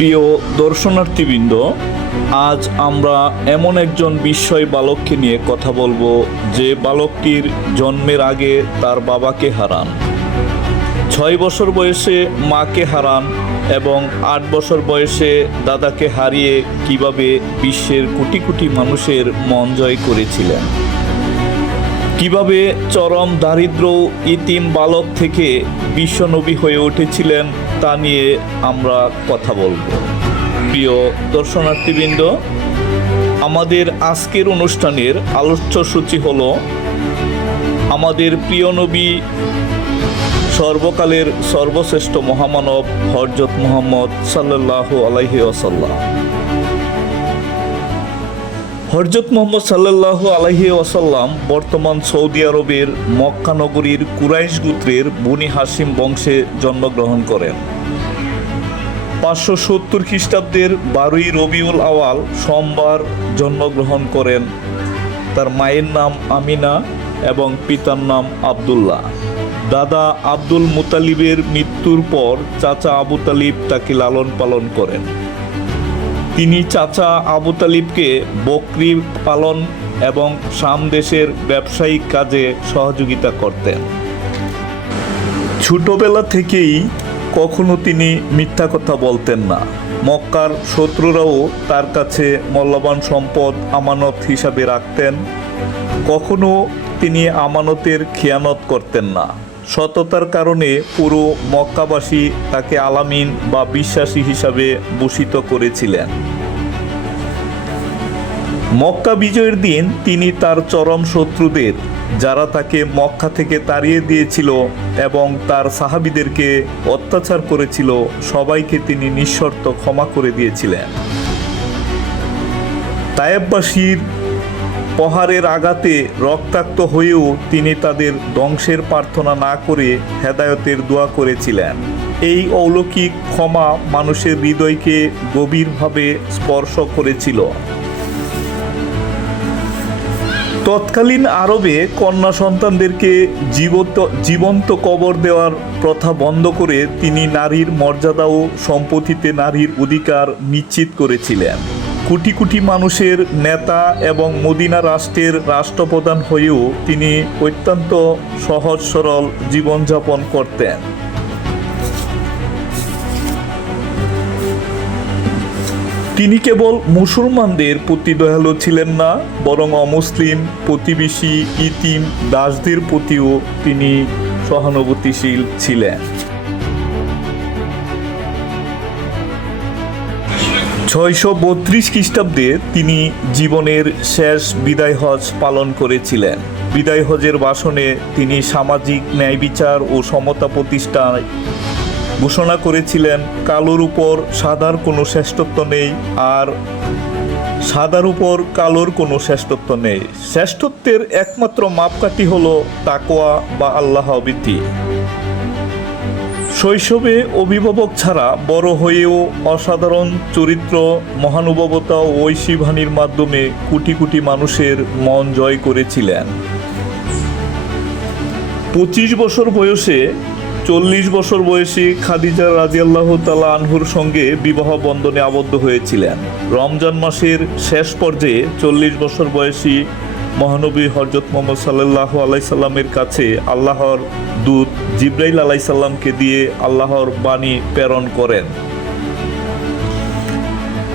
প্রিয় দর্শনার্থীবৃন্দ, আজ আমরা এমন একজন বিস্ময় বালককে নিয়ে কথা বলবো যে বালকটির জন্মের আগে তার বাবাকে হারান, 6 বছর বয়সে মাকে হারান এবং 8 বছর বয়সে দাদাকে হারিয়ে কিভাবে বিশ্বের কোটি কোটি মানুষের মন জয় করেছিলেন, কিভাবে চরম দারিদ্র ইতিম বালক থেকে বিশ্বনবী হয়ে উঠেছিলেন তা নিয়ে আমরা কথা বলবো। প্রিয় দর্শনার্থীবৃন্দ, আমাদের আজকের অনুষ্ঠানের আলোচ্যসূচি হলো আমাদের প্রিয় নবী, সর্বকালের সর্বশ্রেষ্ঠ মহামানব হযরত মুহাম্মদ সাল্লাল্লাহু আলাইহি ওয়াসাল্লাম। হযরত মুহাম্মদ সাল্লাল্লাহু আলাইহি ওয়াসাল্লাম বর্তমান সৌদি আরবের মক্কা নগরীর কুরাইশ গোত্রের বনি হাশিম বংশে জন্মগ্রহণ করেন। 570 খ্রিস্টাব্দের 12ই রবিউল আওয়াল সোমবার জন্মগ্রহণ করেন। তার মায়ের নাম আমিনা এবং পিতার নাম আবদুল্লাহ। দাদা আব্দুল মুতালিবের মৃত্যুর পর চাচা আবু তালিব তাকে লালন পালন করেন। তিনি চাচা আবু তালিবকে বকরি পালন এবং শাম দেশের ব্যবসায়িক কাজে সহযোগিতা করতেন। ছোটবেলা থেকেই কখনো তিনি মিথ্যা কথা বলতেন না। মক্কার শত্রুরাও তার কাছে মূল্যবান সম্পদ আমানত হিসাবে রাখতেন। কখনো তিনি আমানতের খেয়ানত করতেন না। সততার কারণে পুরো মক্কাবাসী তাকে আলামিন বা বিশ্বাসী হিসাবে ভূষিত করেছিলেন। মক্কা বিজয়ের দিন তিনি তার চরম শত্রুদের, যারা তাকে মক্কা থেকে তাড়িয়ে দিয়েছিল এবং তার সাহাবীদেরকে অত্যাচার করেছিল, সবাইকে তিনি নিঃশর্ত ক্ষমা করে দিয়েছিলেন। তায়েববাসীর প্রহারের আঘাতে রক্তাক্ত হয়েও তিনি তাদের ধ্বংসের প্রার্থনা না করে হেদায়েতের দোয়া করেছিলেন। এই অলৌকিক ক্ষমা মানুষের হৃদয়কে গভীরভাবে স্পর্শ করেছিল। তৎকালীন আরবে কন্যা সন্তানদেরকে জীবন্ত কবর দেওয়ার প্রথা বন্ধ করে তিনি নারীর মর্যাদা ও সম্পত্তিতে নারীর অধিকার নিশ্চিত করেছিলেন। কোটি কোটি মানুষের নেতা এবং মদিনা রাষ্ট্রের রাষ্ট্রপ্রধান হয়েও তিনি অত্যন্ত সহজ সরল জীবনযাপন করতেন। তিনি কেবল মুসলমানদের প্রতি দয়ালু ছিলেন না, বরং অমুসলিম, প্রতিবেশী, ইতিম, দাসদের প্রতিও তিনি সহানুভূতিশীল ছিলেন। 632 খ্রিস্টাব্দে তিনি জীবনের শেষ বিদায় হজ পালন করেছিলেন। বিদায় হজের ভাষণে তিনি সামাজিক ন্যায় বিচার ও সমতা প্রতিষ্ঠায় ঘোষণা করেছিলেন, কালোর উপর সাদার কোনো শ্রেষ্ঠত্ব নেই, আর সাদার উপর কালোর কোনো শ্রেষ্ঠত্ব নেই। শ্রেষ্ঠত্বের একমাত্র মাপকাঠি হলো তাকওয়া বা আল্লাহ ভীতি। শৈশবে অভিভাবক ছাড়া বড় হয়েও অসাধারণ চরিত্র, মহানুভবতা ও ঐশীবাণীর মাধ্যমে কোটি কোটি মানুষের মন জয় করেছিলেন। 25 বছর বয়সে 40 বছর বয়সী খাদিজা রাদিয়াল্লাহু তাআলা আনহুর সঙ্গে বিবাহ বন্ধনে আবদ্ধ হয়েছিলেন। রমজান মাসের শেষ পর্যায়ে 40 বছর বয়সী মহানবী হযরত মুহাম্মদ সাল্লাল্লাহু আলাইহি সাল্লামের কাছে আল্লাহর দূত জিবরাইল আলাইহিস সালামকে দিয়ে আল্লাহর বাণী প্রেরণ করেন।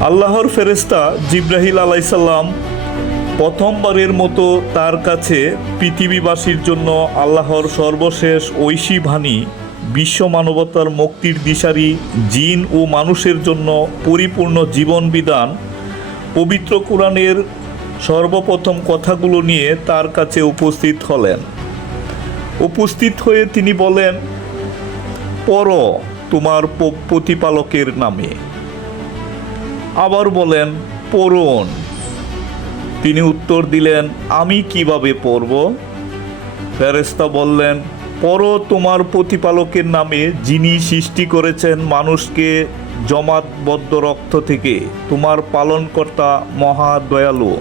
আল্লাহর ফেরেশতা জিবরাইল আলাইহিস সালাম প্রথমবারের মতো তার কাছে পৃথিবীবাসীর জন্য আল্লাহর সর্বশেষ ঐশী বাণী, বিশ্ব মানবতার মুক্তির দিশারি, জিন ও মানুষের জন্য পরিপূর্ণ জীবন বিধান, পবিত্র কোরআনের সর্বপ্রথম কথাগুলো নিয়ে তার কাছে উপস্থিত হলেন। উপস্থিত হয়ে তিনি বলেন, পড়ো তোমার প্রতিপালকের নামে। আবার বলেন, পড়ুন। তিনি উত্তর দিলেন, আমি কিভাবে পড়ব? ফেরেশতা বললেন, পড়ো তোমার প্রতিপালকের নামে, যিনি সৃষ্টি করেছেন মানুষকে জমাটবদ্ধ রক্ত থেকে, তোমার পালনকর্তা মহা দয়ালু।